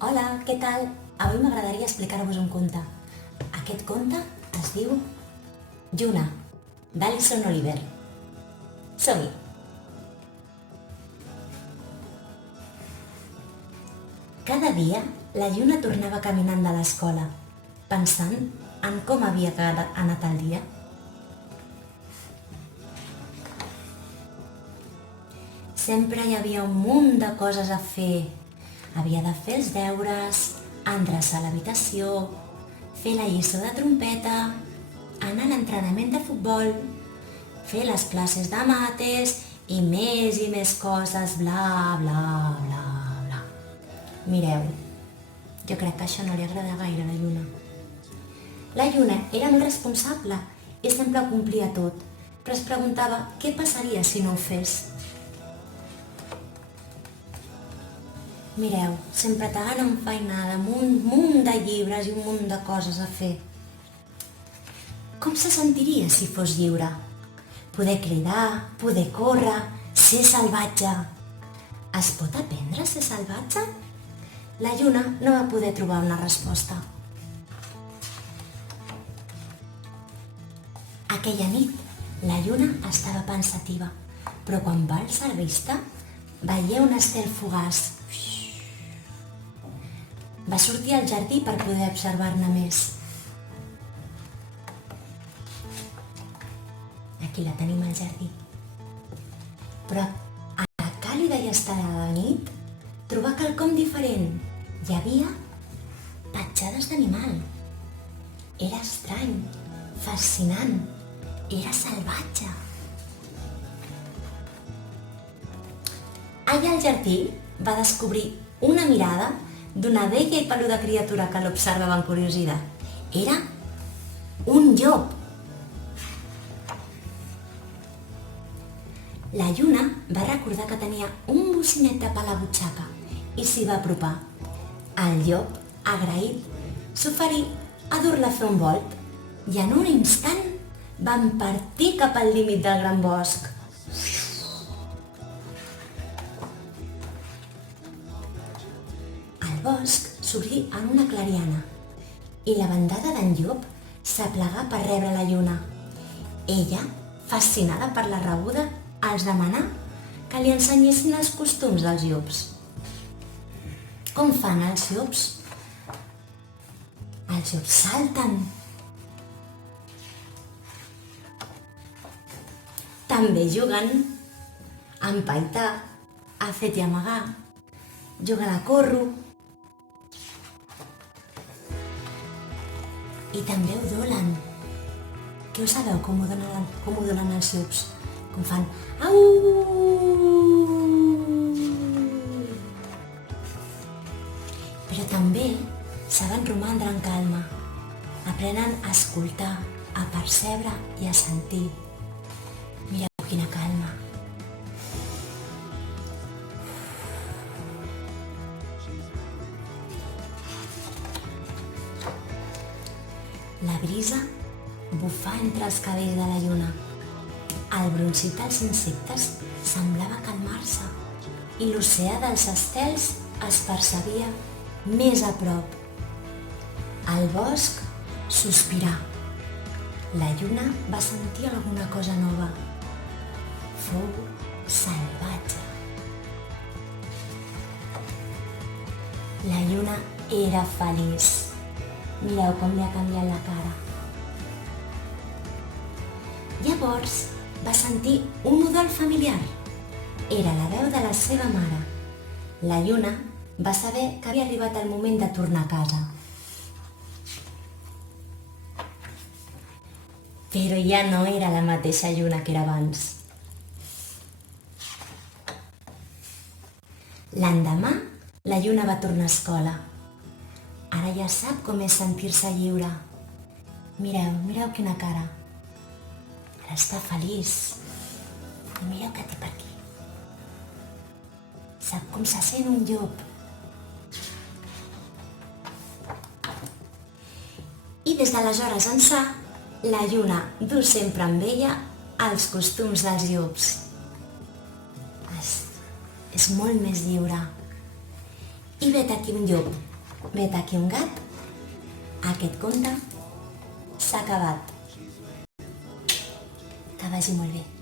Hola, què tal? Avui m'agradaria explicar-vos un conte. Aquest conte es diu Lluna, d'Alison Oliver. Som-hi! Cada dia, la Lluna tornava caminant de l'escola, pensant en com havia anat el dia. Sempre hi havia un munt de coses a fer. Havia de fer els deures, endreçar l'habitació, fer la lliçó de trompeta, anar a l'entrenament de futbol, fer les classes de mates i més coses, bla, bla, bla, bla. Mireu, jo crec que això no li agrada gaire a la Lluna. La Lluna era molt responsable i sempre ho complia tot, però es preguntava què passaria si no ho fes. Mireu, sempre tan enfeinada, amb un munt de llibres i un munt de coses a fer. Com se sentiria si fos lliure? Poder cridar, poder córrer, ser salvatge. Es pot aprendre a ser salvatge? La Lluna no va poder trobar una resposta. Aquella nit, la Lluna estava pensativa, però quan va alçar vista, veia un estel fugaç. Va sortir al jardí per poder observar-ne més. Aquí la tenim al jardí. Però a la càlida i estelada nit trobà quelcom diferent. Hi havia petjades d'animal. Era estrany, fascinant, era salvatge. Allà al jardí va descobrir una mirada d'una vella i peluda criatura que l'observava amb curiositat. Era un llop. La Lluna va recordar que tenia un bocinet de pa a la butxaca i s'hi va apropar. El llop, agraït, s'oferí a dur-la a fer un volt i en un instant van partir cap al límit del gran bosc. El bosc s'obrí en una clariana i la bandada d'en llop s'aplegà per rebre la Lluna. Ella, fascinada per la rebuda, els demanà que li ensenyessin els costums dels llops. Com fan els llops? Els llops salten. També juguen a empaitar, a fet i amagar, juguen a corro. I també udolen. Què ho sabeu com udolen els llops? Com fan au! Però també saben romandre en calma. Aprenen a escoltar, a percebre i a sentir. Mireu quina calma. La brisa bufà entre els cabells de la Lluna. El brunzit dels insectes semblava calmar-se i l'oceà dels estels es percebia més a prop. El bosc sospirà. La Lluna va sentir alguna cosa nova. Fou salvatge. La Lluna era feliç. Mireu com li ha canviat la cara. Llavors va sentir un udol familiar. Era la veu de la seva mare. La Lluna va saber que havia arribat el moment de tornar a casa. Però ja no era la mateixa Lluna que era abans. L'endemà, la Lluna va tornar a escola. Ara ja sap com és sentir-se lliure. Mireu quina cara. Ara està feliç. I mireu què té per aquí. Sap com se sent un llop. I des d'aleshores ençà, la Lluna du sempre amb ella els costums dels llops. És molt més lliure. I vet aquí un llop vet aquí un gat. Aquest conte s'ha acabat. Que vagi molt bé.